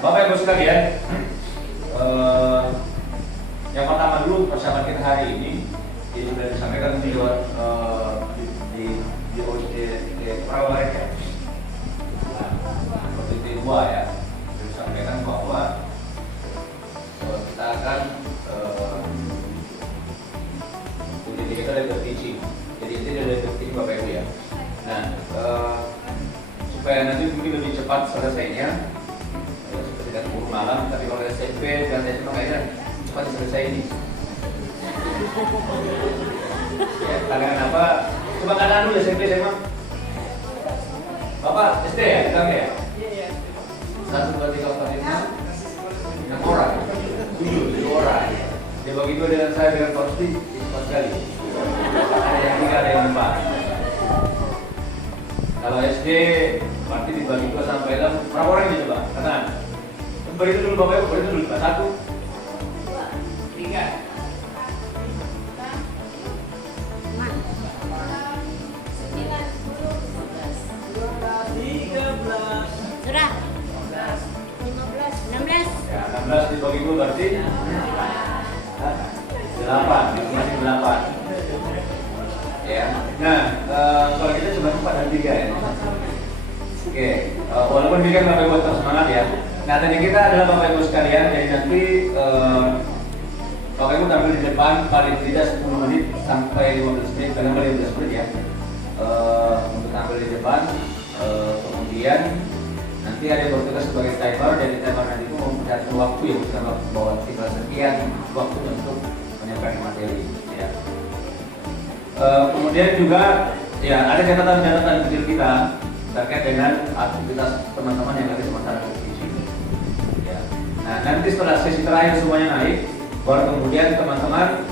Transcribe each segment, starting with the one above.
Bapak Ibu sekalian, yang pertama dulu persiapan kita hari ini sudah disampaikan di Prawaret ya, seperti dua ya, disampaikan bahwa kita akan kita level teaching, jadi itu dari level teaching Bapak Ibu ya. Nah, supaya nanti mungkin lebih cepat selesainya, seperti kan guru malam, tapi kalau SMP dan SMA kayaknya cepat selesai ini. Ya, tangan apa? Coba kanan dulu SMP SMA. Bapak SD ya, bilang ya? Iya. 1, 2, 3, 4, 5, 6 orang, 7 orang. Dia begitu dengan saya dengan Pak Rusdi, cepat sekali. Ada yang 3, ada yang 4. Kalau SD berarti dibagi 2 sampai 6, berapa orang ini coba? Kanan. Beri itu dulu Bapak Ibu, beri itu dulu. 1, 2, 3. Sudah. 15. Ya, 16 dibagi 2 berarti 8, masih 8. Ya. Nah, kalau kita cuma 4 dan 3 ya. Oke, walaupun ini kan Bapak Ibu tetap semangat ya. Nah, tadi kita adalah Bapak Ibu sekalian, jadi nanti Bapak Ibu tampil di depan paling tidak 10 menit sampai 15 menit, kadang 15 menit ya, untuk tampil di depan. Kemudian nanti ada yang bertugas sebagai timer, dan timer nanti itu memperhatikan waktu yang bisa membawa tinggal sekian waktu untuk menyampaikan materi. Ya. Kemudian juga ya ada catatan-catatan kecil kita terkait dengan aktivitas teman-teman yang ada di masyarakat di sini. Ya. Nah, nanti setelah sesi terakhir semuanya naik, baru kemudian teman-teman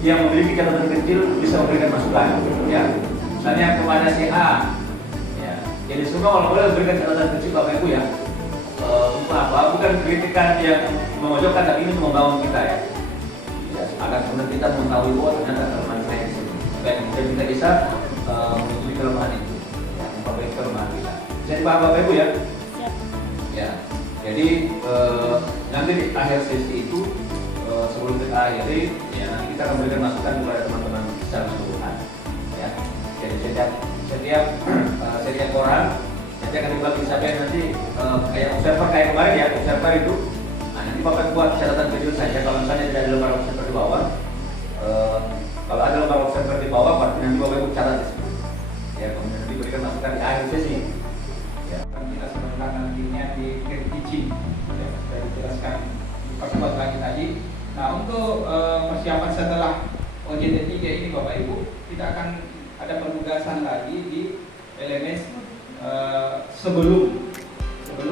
yang memiliki catatan kecil bisa memberikan masukan. Ya. Misalnya kepada si A. Ya. Jadi semua kalau boleh memberikan catatan kecil Bapak Ibu ya. Apa? Bukan kritikan yang memojokkan, tapi ini untuk membangun kita ya. Ya, agar kemudian kita mengetahui bahwa ternyata kelemahan saya di sini. Supaya kemudian kita bisa menutupi kelemahan itu. Memperbaiki kelemahan kita. Bisa dipaham Bapak Ibu ya? Siap. Ya. Jadi nanti di akhir sesi itu sebelum kita akhiri, ya nanti kita akan memberikan masukan kepada teman-teman secara keseluruhan. Ya. Jadi setiap orang nanti akan dibagi sampai nanti kayak observer kayak kemarin ya, observer itu. Nah, nanti Bapak buat catatan kecil saja kalau misalnya tidak ada lembar observer di bawah. Kalau ada lembar observer di bawah, berarti nanti Bapak Ibu catat di situ. Ya, kemudian diberikan masukan di akhir sesi. Ya, kita sebentar nantinya di teaching. Ya, sudah dijelaskan perkuat lagi tadi. Nah, untuk persiapan setelah OJT 3 ini Bapak Ibu, kita akan ada penugasan lagi di LMS sebelum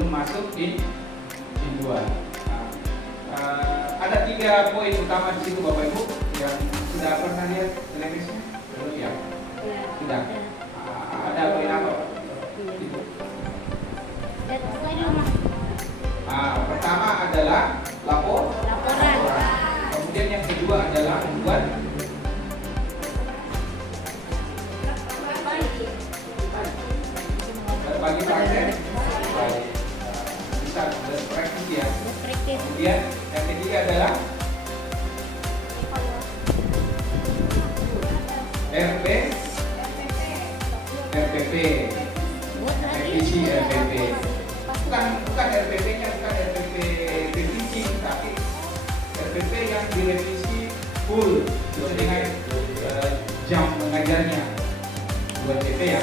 masuk di 2. Nah, ada 3 poin utama di situ Bapak Ibu yang sudah pernah lihat LMS-nya? Belum ya? Sudah. Ada poin apa? Pertama adalah laporan. Kemudian yang kedua adalah membuat berbagi praktek. Bisa berpraktik ya. Kemudian yang ketiga adalah RPP, revisi RPP. Bukan RPP-nya, bukan RPP revisi, tapi RPP yang direvisi full sesuai dengan jam mengajarnya. 2 CP ya.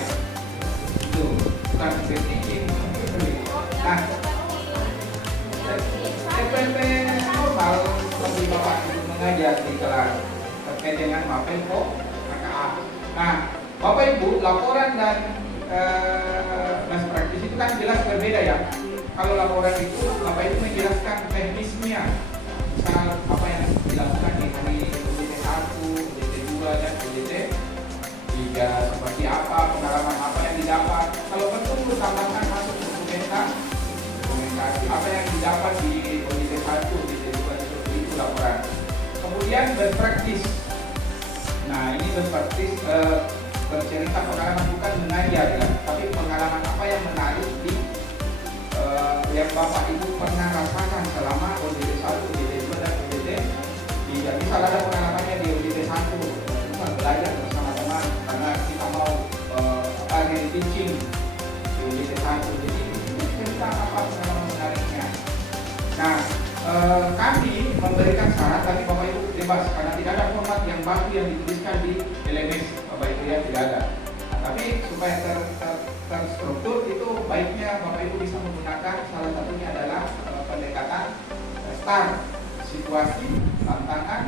Itu bukan revisi. Nah, RPP normal seperti Bapak mengajar di kelas terkait dengan Mapelko KKA. Nah, Bapak Ibu, laporan dan best practice itu kan jelas berbeda ya. Kalau laporan itu Bapak Ibu menjelaskan teknisnya, misal apa yang dilakukan di hari OJT 1, OJT 2 dan OJT 3 seperti apa, pengalaman apa yang didapat. Kalau perlu tambahkan masuk dokumentasi apa yang didapat di OJT 1, OJT 2 seperti itu laporan. Kemudian best practice. Nah, ini best practice bercerita pengalaman bukan mengajar ya, tapi pengalaman apa yang menarik di yang Bapak Ibu pernah rasakan selama OJT 1, OJT 2, dan OJT 3. Misal ada pengalamannya di OJT 1, misal belajar bersama teman karena kita mau teaching di OJT 1. Jadi ini cerita apa pengalaman menariknya. Nah, kami memberikan saran, tapi Bapak Ibu bebas karena tidak ada format yang baku yang dituliskan di LMS, Bapak Ibu ya, tidak ada. Nah, tapi supaya terstruktur itu baiknya Bapak Ibu bisa menggunakan salah satunya adalah pendekatan STAR, situasi, tantangan,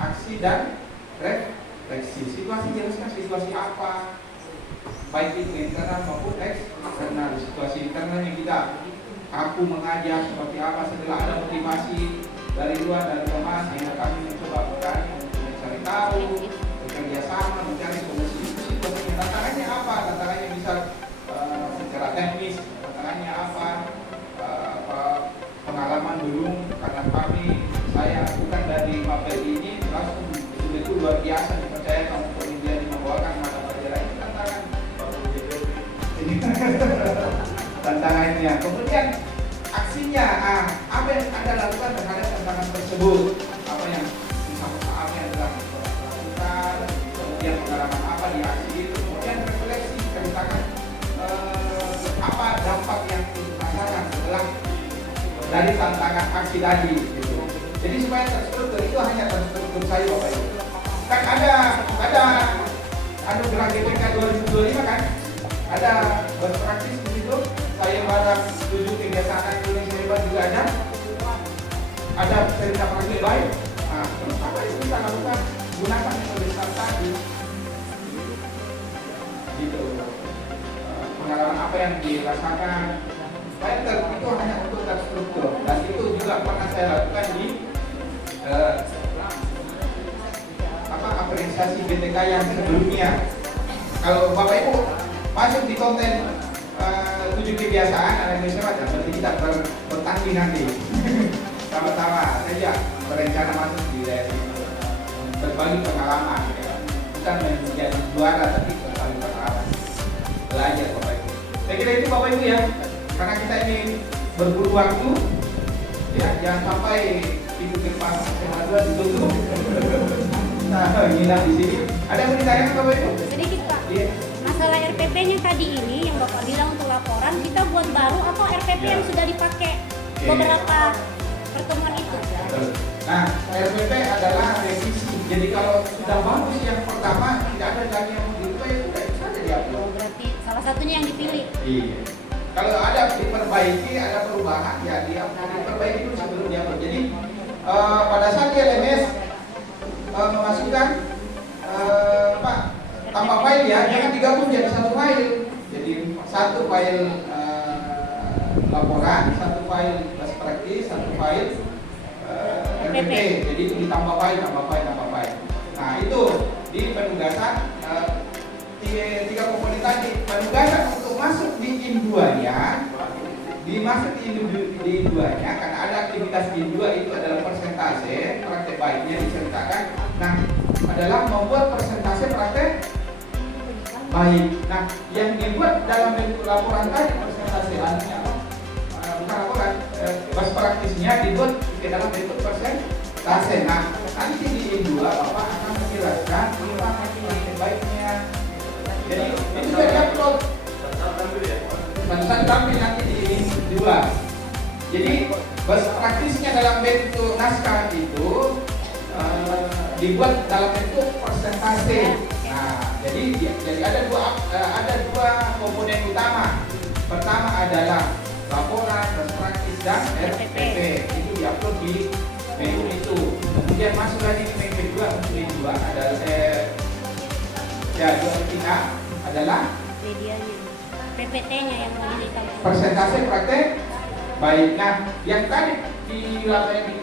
aksi, dan refleksi. Situasi jelaskan situasi apa, baik itu internal maupun eksternal. Situasi internalnya kita aku mengajar seperti apa, setelah ada motivasi dari luar, dari teman, sehingga kami mencoba berani untuk mencari tahu, bekerja sama, mencari solusi. Tantangannya apa? Tantangannya bisa secara teknis, tantangannya apa? Pengalaman belum, karena saya bukan dari Mabel ini langsung itu luar biasa dipercaya kamu kemudian membawakan mata pelajaran itu tantangan. Ini tantangannya. Kemudian aksinya, apa yang Anda lakukan terhadap tantangan tersebut? Apa yang telah lakukan? Kemudian pengalaman apa di aksi itu? Kemudian refleksi, ceritakan apa dampak yang dirasakan setelah dari tantangan aksi tadi. Gitu. Jadi supaya terstruktur itu hanya terstruktur saya Bapak Ibu. Kan ada anugerah GPK 2025 kan? Ada best practice di situ. Saya barang 7 kebiasaan Indonesia hebat juga ada. Ada cerita praktik baik. Nah, terus apa yang bisa lakukan? Gunakan metode STAR tadi. Gitu. Pengalaman apa yang dirasakan? Itu hanya untuk terstruktur. Dan itu juga pernah saya lakukan di apresiasi BTK yang sebelumnya. Kalau Bapak Ibu masuk di konten 7 kebiasaan anak Indonesia Hebat, berarti kita bertanding nanti sama-sama saja berencana masuk di daerah ini, berbagi pengalaman ya. Bukan menjadi juara tapi berbagi pengalaman, belajar Bapak Ibu. Saya kira itu Bapak Ibu ya, karena kita ingin berburu waktu ya, jangan sampai pintu gerbang SMA2 ditutup. Nah, nginap di sini. Ada yang mau ditanyakan Bapak Ibu? Sedikit Pak. Iya. Masalah RPP-nya tadi ini yang Bapak bilang untuk laporan, kita buat baru atau RPP yang sudah dipakai beberapa pertemuan itu? Nah, RPP adalah revisi. Jadi kalau sudah bagus yang pertama, tidak ada lagi yang mau dirubah, ya sudah itu saja diupload. Berarti salah satunya yang dipilih. Iya. Kalau ada diperbaiki, ada perubahan, ya diperbaiki dulu sebelum diupload. Jadi pada saat di LMS memasukkan tambah file ya, jangan digabung jadi satu file. Jadi satu file laporan, satu file best practice, satu file RPP. Jadi itu ditambah file, tambah file. Nah itu di penugasan 3 komponen tadi. Penugasan untuk masuk di IN2-nya, di IN2-nya karena ada aktivitas IN2 itu adalah persentase praktek baiknya diceritakan. Nah adalah membuat persentase praktek baik. Nah, yang dibuat dalam bentuk laporan tadi persentase anunya bukan laporan, best practice-nya dibuat ke dalam bentuk persentase. Nah, nanti di I2 Bapak akan menjelaskan apa praktek baiknya. Jadi itu sudah diupload. Satu-satu tampil nanti di I2. Jadi best practice-nya dalam bentuk naskah itu dibuat dalam bentuk persentase. Nah, jadi ada dua komponen utama. Pertama adalah laporan, best practice, dan RPP. Itu diupload di menu itu. Kemudian masuk lagi ke menu kedua, menu 2 adalah dua ketiga adalah Medianya, PPT-nya yang mau ditambah. persentase praktek baik. Nah, yang tadi di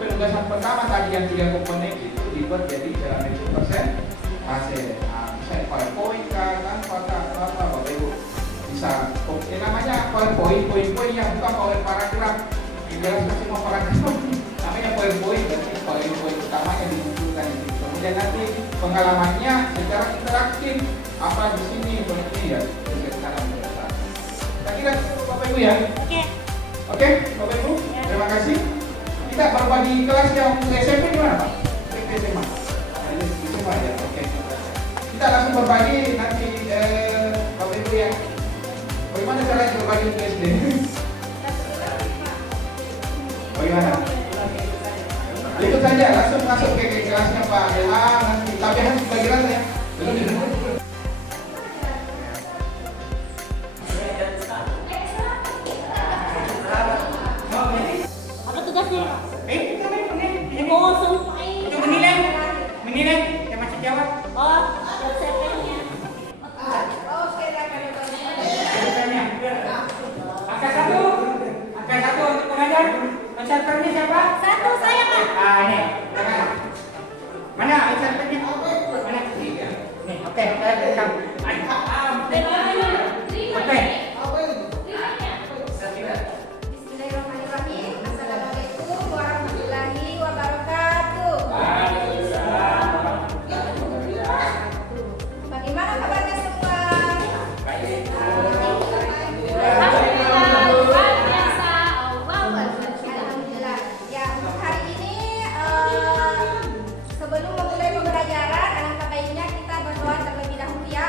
penugasan pertama tadi yang 3 komponen itu dibuat jadi dalam bentuk persentase. Misalnya PowerPoint kan, apa Bapak Ibu bisa. Namanya PowerPoint, poin-poinnya bukan PowerPoint paragraf. Yang jelaskan semua paragraf. Namanya PowerPoint, berarti poin-poin utamanya dimunculkan di situ. Kemudian nanti pengalamannya secara interaktif apa di sini, seperti ini ya. Saya kira itu Bapak Ibu ya. Oke. Oke, Bapak Ibu, terima kasih. Kita berbagi kelas yang SMP gimana Pak? SMA. SMA ya, oke. Kita langsung berbagi nanti Bapak Ibu ya. Bagaimana caranya berbagi untuk SD? Bagaimana? Ikut saja, langsung masuk ke kelasnya Pak LA nanti. Tapi harus bagi rasa ya. Apa tugasnya? Oh, sampai. Untuk menilai, yang masih jawab. Oh, CP-nya. Angka satu untuk pengajar. Pesertanya siapa? Satu saya, Kak. Ah, ini. Mana pesertanya? Mana? Nih, oke, saya rekam. Oke. Bismillahirrahmanirrahim. Assalamualaikum warahmatullahi wabarakatuh. Bagaimana kabarnya semua? Alhamdulillah. Ya, untuk hari ini sebelum memulai pembelajaran, alangkah baiknya kita berdoa terlebih dahulu ya.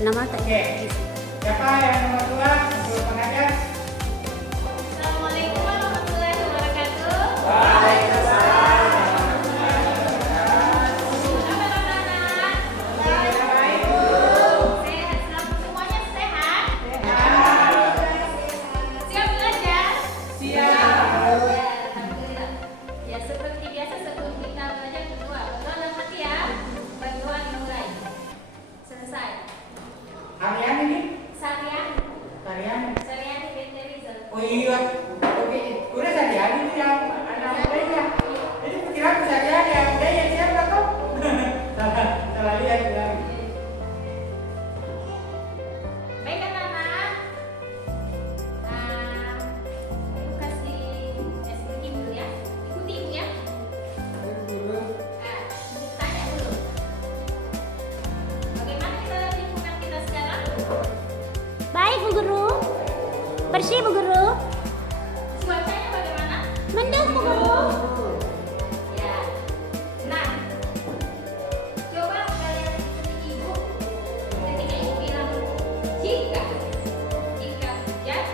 Nama tak Oke. Siapa yang nomor 2 untuk pengajar? Assalamualaikum warahmatullahi wabarakatuh. Apa kabar anak? Sehat, selamat semuanya sehat? Siap belajar? Siap. Ya, alhamdulillah. Ya, seperti biasa sebelum kita belajar berdoa. Berdoa dalam hati ya. Berdoa dimulai. Selesai. Harian ini? Sarian. Harian. Sarian Bente Rizal. Oh iya. Oke. Udah Sarian itu yang anak mudanya. Jadi pikiran Sarian yang mudanya siapa kau? Salah lihat bilang. Baik anak-anak. Ibu kasih ikuti dulu ya. Ikuti ibu ya. Tanya dulu. Bagaimana kita lihat lingkungan kita sekarang? Baik Bu Guru. Bersih Bu Guru. Cuacanya bagaimana? Mendung Bu Guru. Ya. Nah, coba kalian ikuti ibu. Ketika ibu bilang jika hujan,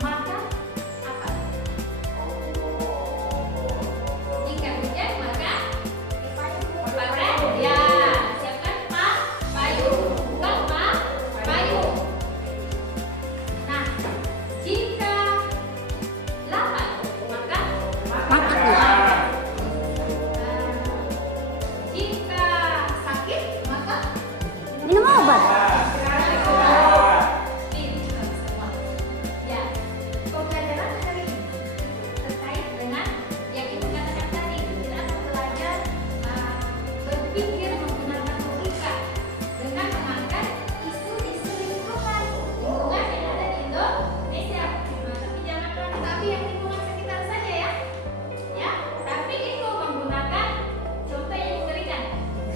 maka apa? Jika hujan, maka ya, siapkan payung, bukan payung. Nah, jika lapar, maka jika sakit, maka Minum obat. pintar semua. Ya, pembelajaran hari ini terkait dengan yang ibu katakan tadi. Kita akan belajar berpikir menggunakan logika dengan mengangkat isu-isu lingkungan yang ada di Indonesia. Tapi jangan tapi yang lingkungan sekitar saja ya. Ya, tapi itu menggunakan contoh yang diberikan.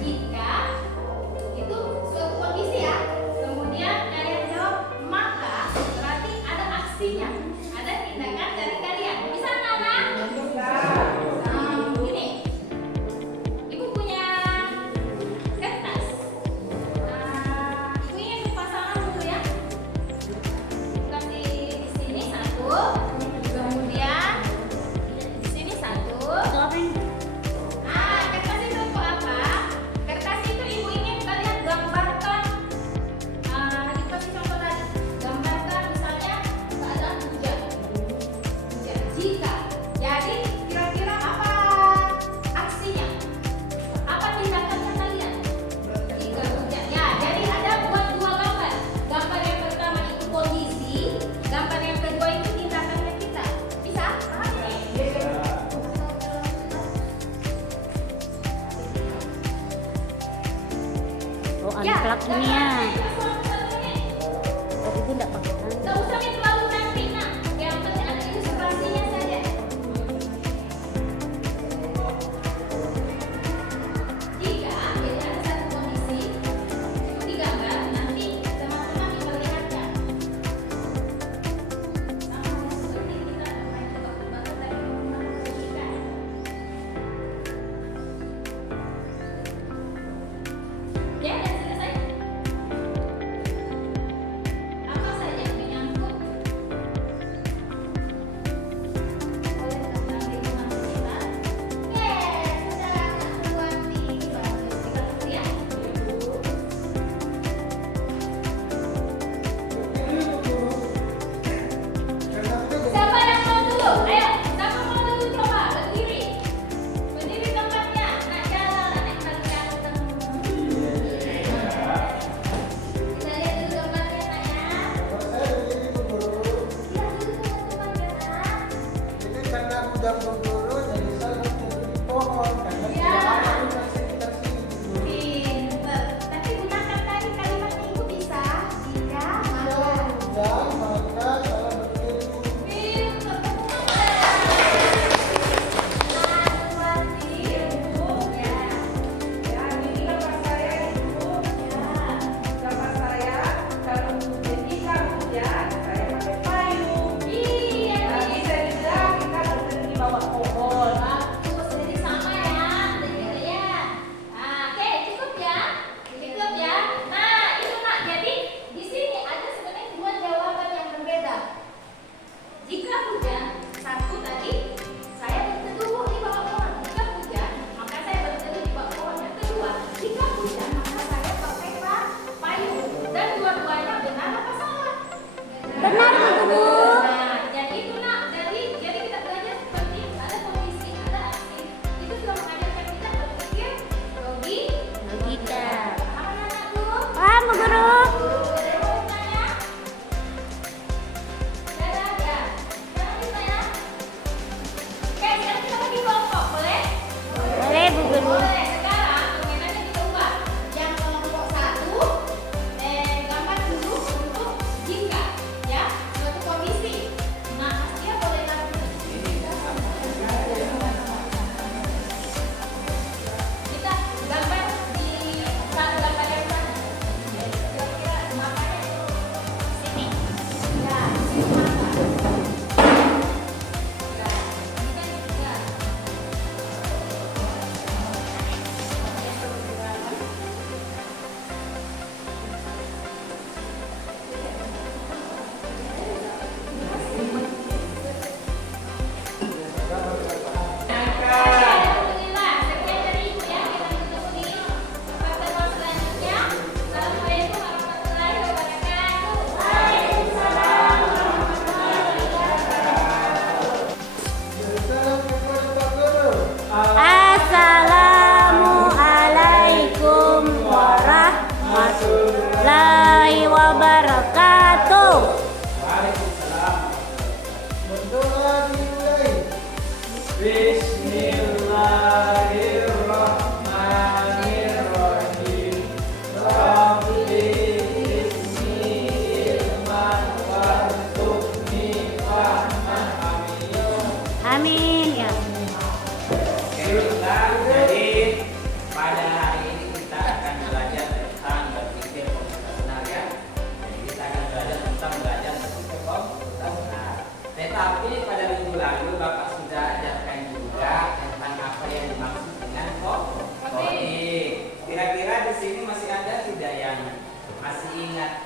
Jika itu suatu kondisi ya,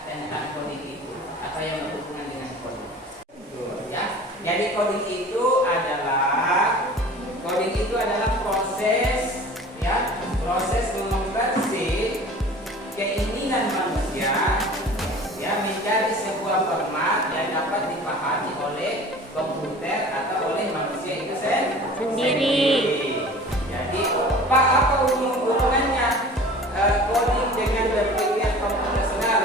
tentang coding itu atau yang berhubungan dengan coding. Ya. Jadi coding itu adalah proses mengonversi keinginan manusia ya menjadi sebuah format yang dapat dipahami oleh komputer atau oleh manusia itu sendiri. Jadi apa hubungannya coding dengan berpikir komputasional?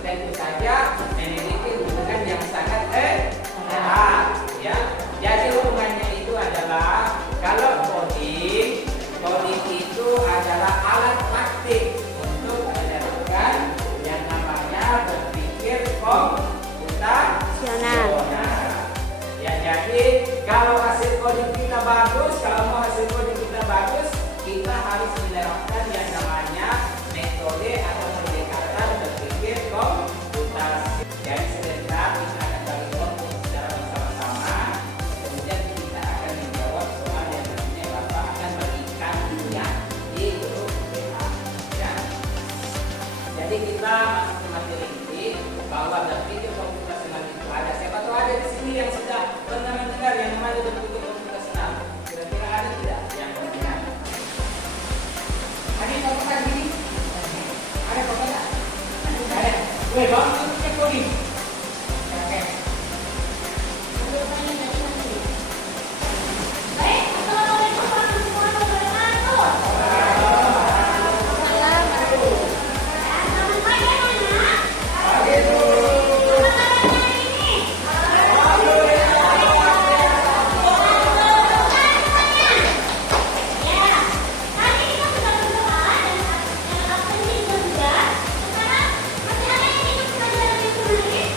Tentu saja memiliki hubungan yang sangat erat ya. Jadi hubungannya itu adalah kalau coding itu adalah alat praktik untuk melakukan yang namanya berpikir komputasional. Ya, jadi kalau hasil coding kita bagus, kita harus menerapkan yang namanya metode atau pendekatan berpikir komputasi. Jadi sebentar kita akan bagi kelompok secara bersama-sama. Kemudian kita akan menjawab soal yang nantinya Bapak akan berikan linknya di grup WA. Ya. Jadi kita masuk ke materi ini bahwa berpikir komputasional itu ada. Siapa tahu ada di sini yang sudah pernah mendengar yang namanya berpikir komputasional. Kira-kira ada tidak yang mendengar? Ada yang tahu tadi? Ada kok tak? Ada. Boleh bang, kita coding. Oke. Baik, assalamualaikum warahmatullahi wabarakatuh. Selamat pagi anak-anak. Apa kabarnya hari ini? Ya, tadi kita sudah berdoa dan absen minggu juga. Sekarang masih ada yang ikut pelajaran minggu ini?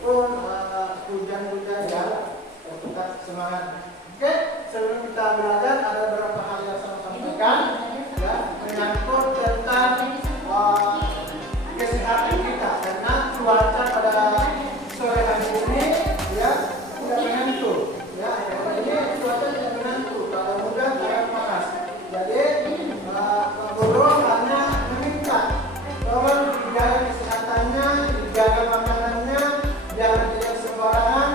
meskipun hujan-hujan ya, kita semangat. Oke, sebelum kita belajar ada beberapa hal yang saya sampaikan ya, menyangkut tentang kesehatan kita karena cuaca pada sore hari ini ya tidak menentu ya, ini cuaca tidak menentu, kalau hujan akan panas. Jadi Pak Guru hanya meminta tolong dijaga kesehatannya, dijaga makanannya, jangan tidak sembarangan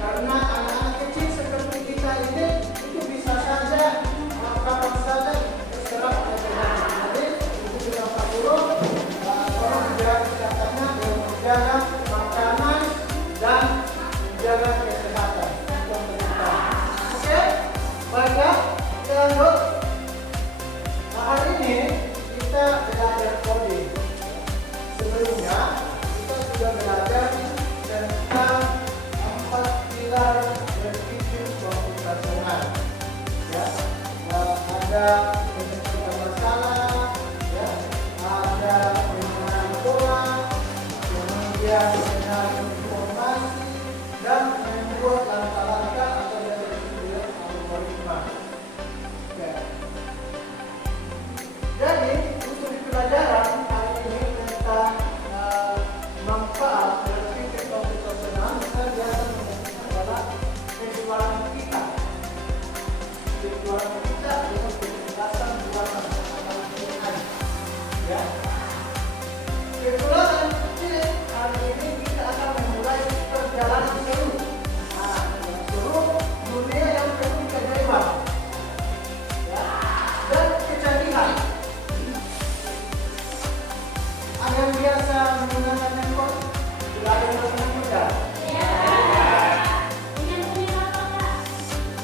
karena anak-anak kecil seperti kita ini itu bisa saja kapan saja terserap oleh penyakit. Jadi itu juga Pak Guru tolong dijaga kesehatannya, menjaga makanan dan menjaga kesehatan. Itu yang pertama. Oke, baiklah kita lanjut. Hari ini kita belajar coding. Sebelumnya kita sudah belajar tentang 4 pilar berpikir komputasional. Ya, ada menyelesaikan masalah, ya, ada pengembangan pola, kemudian mengenal informasi dan membuat langkah-langkah atau dari algoritma. Ya. Jadi untuk di pelajaran hari ini tentang manfaat berpikir komputasional, kita biasa menggunakan adalah kejuaraan kita. Kejuaraan kita dengan kecerdasan buatan atau AI. Ya. Kejuaraan kecil hari ini kita akan memulai perjalanan seru. Nah, seru dunia yang penuh keajaiban. Ya. Dan kecanggihan. Ada yang biasa menggunakan handphone? Sudah ada yang menggunakan muda?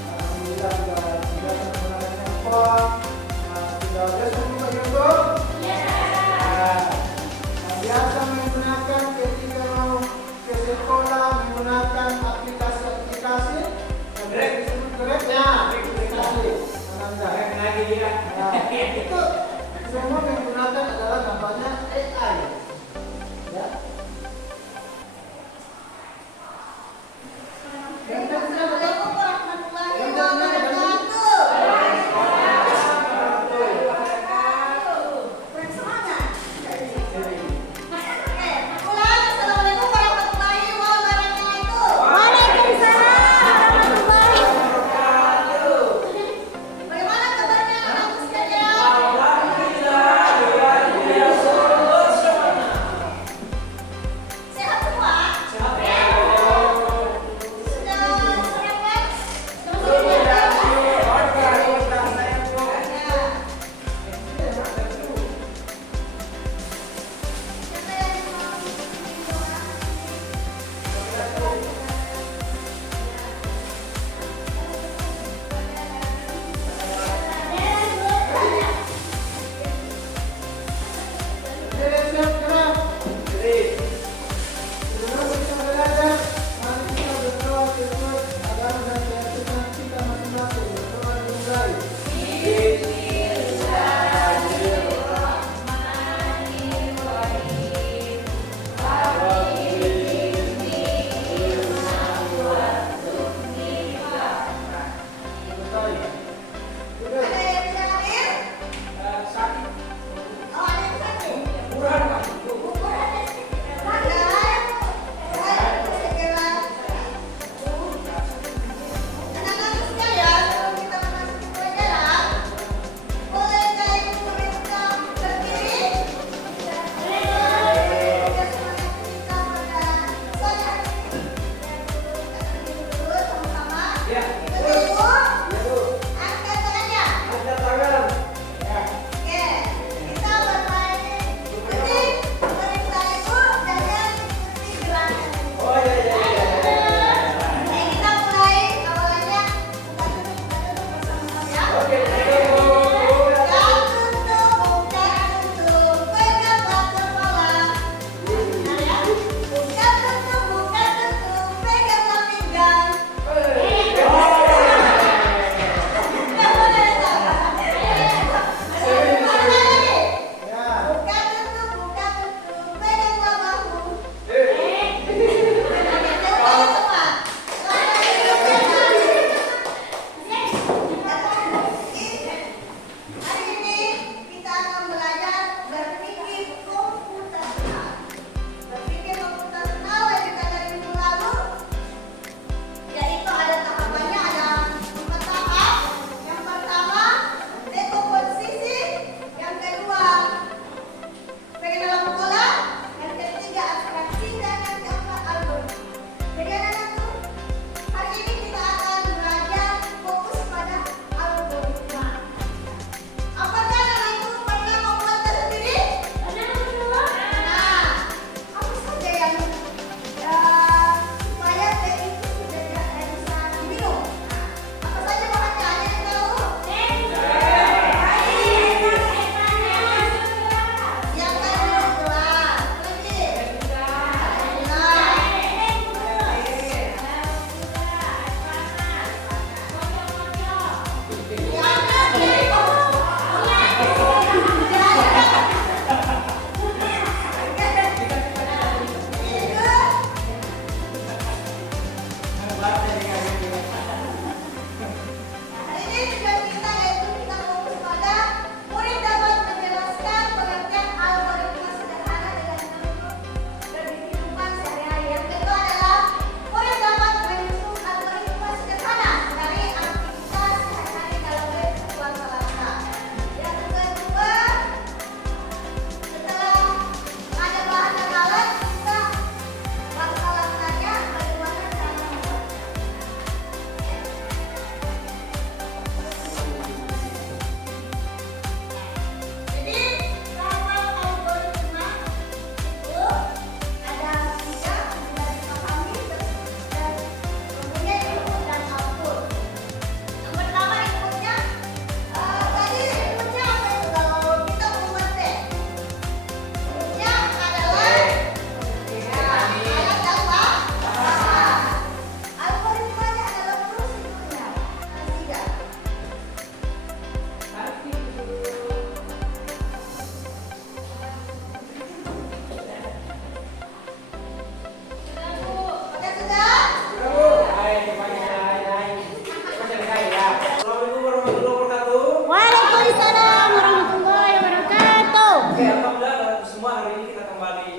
Alhamdulillah sudah biasa menggunakan handphone. Sudah biasa membuka YouTube? Biasa menggunakan ketika mau ke sekolah menggunakan aplikasi-aplikasi yang disebut Grab. Ya, aplikasi. Ananda. Nah, itu semua menggunakan adalah namanya AI. Ya. Assalamualaikum warahmatullahi wabarakatuh. Kurang semangat. Ulang, assalamualaikum warahmatullahi wabarakatuh. Waalaikumsalam warahmatullahi wabarakatuh. Bagaimana kabarnya anak sekalian? Alhamdulillah, luar biasa. Hari ini tujuan kita yaitu kita fokus pada murid dapat menjelaskan pengertian algoritma sederhana dengan kehidupan sehari-hari. Yang kedua adalah murid dapat menyusun algoritma sederhana dari aktivitas sehari-hari dalam kehidupan kelasnya. Yang kedua, setelah ada bahan dan alat, kita bakal laksanakannya bagaimana cara membuat. Jadi kalau algoritma itu ada 3 sudah dipahami dan kemudian input dan output. Yang pertama inputnya, tadi inputnya apa itu kalau kita membuat teh? Inputnya adalah alat apa? Algoritmanya adalah prosedurnya. Tidak. Oke, sudah? Assalamualaikum warahmatullahi wabarakatuh. Waalaikumsalam warahmatullahi wabarakatuh. Oke, alhamdulillah Bapak semua hari ini kita kembali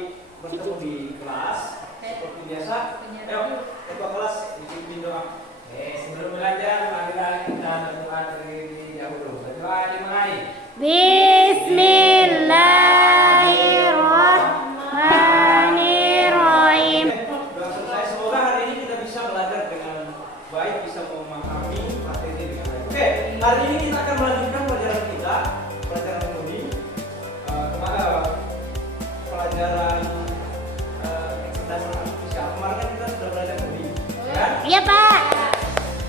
bertemu di kelas seperti biasa. Ayo, ketua kelas dipimpin doa. Sebelum belajar, marilah kita berdoa terlebih dahulu. Berdoa dimulai. Bismillahirrahmanirrahim. Doa selesai. Semoga hari ini kita bisa belajar dengan baik, bisa memahami materi dengan baik. Oke, hari ini kita akan melanjutkan pelajaran kita, pelajaran mengundi. Pelajaran kecerdasan artifisial. Kemarin kan kita sudah belajar mengundi, ya kan? Iya, Pak.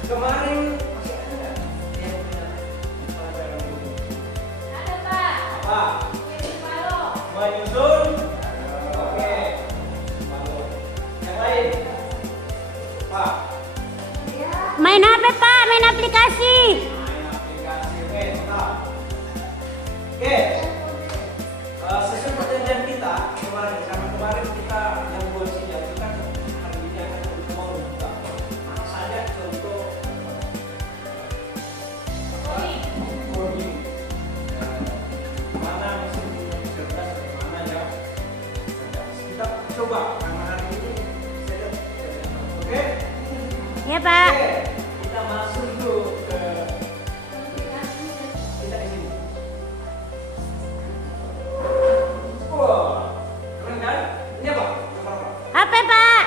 Kemarin masih ada nggak yang punya pelajaran mengundi? Ada, Pak. Apa? Ini balok. Menyusun. Oke. Lalu yang lain? Pak. Ya. Main HP, Pak. Main aplikasi. Main aplikasi. Oke, tetap. Oke. Sesuai perjanjian kita kemarin, karena kemarin kita yang buat sinyal kita hari ini akan coba membuka mana saja contoh coding, mana mesin yang cerdas dan mana yang cerdas. Kita coba karena hari ini saya oke? Iya, Pak. Oke, kita masuk dulu ke kita di sini. Wah, keren kan? Ini apa? Gambar apa? HP, Pak.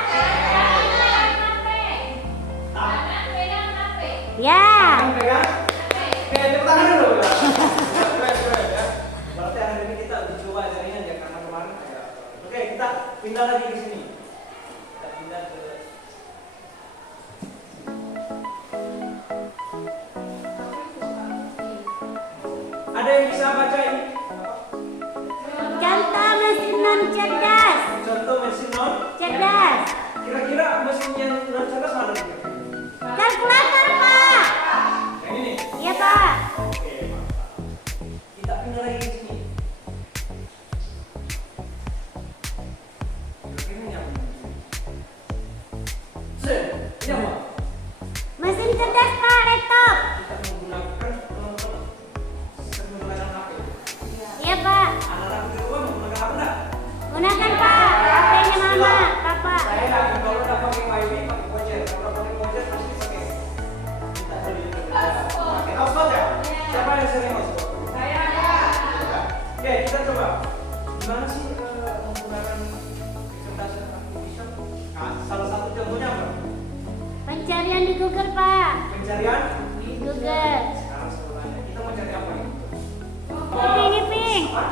Ya. Tangan pegang. Oke, tepuk tangan dulu. Keren, keren ya. Berarti hari ini kita uji coba jaringan ya karena kemarin agak. Oke, kita pindah lagi ke sini. Kita pindah ke ada yang bisa baca ini? Contoh mesin non cerdas. Contoh mesin non. Cerdas. Kira-kira mesin yang non cerdas mana nih? Kalkulator, Pak. Yang ini. Iya, Pak. Oke, mantap. Kita pindah lagi ke sini. Kira-kira ini apa? Ini apa? Mesin cerdas, Pak. Laptop. Kita menggunakan penonton sistem menggunakan HP. Iya, Pak. Anak-anak di rumah menggunakan apa enggak? Gunakan, Pak. HP-nya Mama, Papa. Saya lagi kalau udah pakai wifi pakai voucher. Kalau pakai voucher pasti pakai. Kita beli pakai hotspot ya. Siapa yang sering hotspot? Saya. Oke, kita coba. Gimana sih menggunakan kecerdasan artifisial? Nah, salah satu contohnya apa? Pencarian di Google, Pak. Pencarian. Di Google. Sekarang sebenarnya kita mau cari apa ini? Ipin, Ipin. Apa?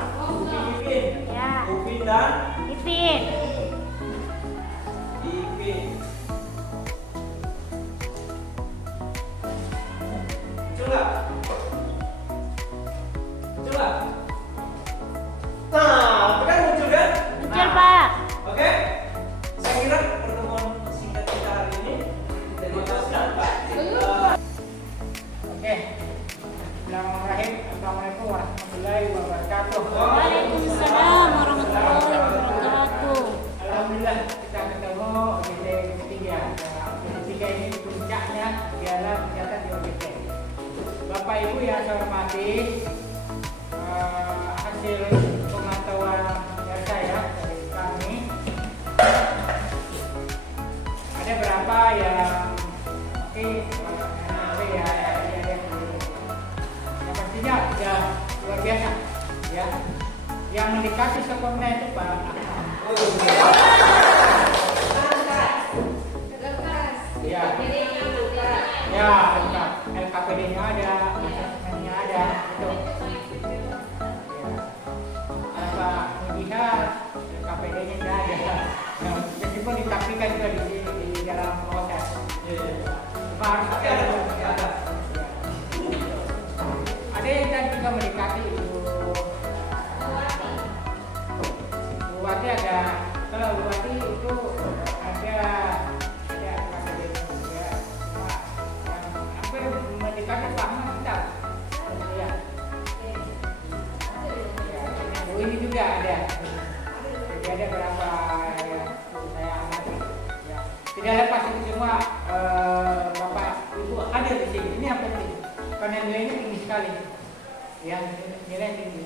Ipin. Ya. Upin dan Ipin. Ipin. Muncul nggak? Muncul nggak? Nah, itu kan muncul kan? Muncul, Pak. Oke. Saya kira pertemuan singkat kita hari ini dari kelas dan Pak. Oke. Bismillahirrahmanirrahim. Assalamualaikum warahmatullahi wabarakatuh. Waalaikumsalam warahmatullahi wabarakatuh. Alhamdulillah kita ketemu di ketiga. Ketiga ini adalah mencatat di OJT. Bapak Ibu yang saya hormati, hasil pemantauan saya dari kami ada berapa yang pastinya sudah luar biasa ya. Yang mendekati sempurna itu Pak. Ya, ya, LKPD-nya ada, asesmennya ada, itu. Apa melihat LKPD-nya tidak ada. Nah, meskipun ditampilkan juga di dalam proses. Cuma harus ada. Ada yang kan juga mendekati itu. Luwati ada, kalau Luwati itu ada mendekati sama kita. Ya. Ini juga ada. Jadi ada berapa yang saya amati. Ya. Tidak lepas itu semua Bapak Ibu hadir di sini. Ini yang penting. Karena nilainya tinggi sekali. Yang nilai tinggi.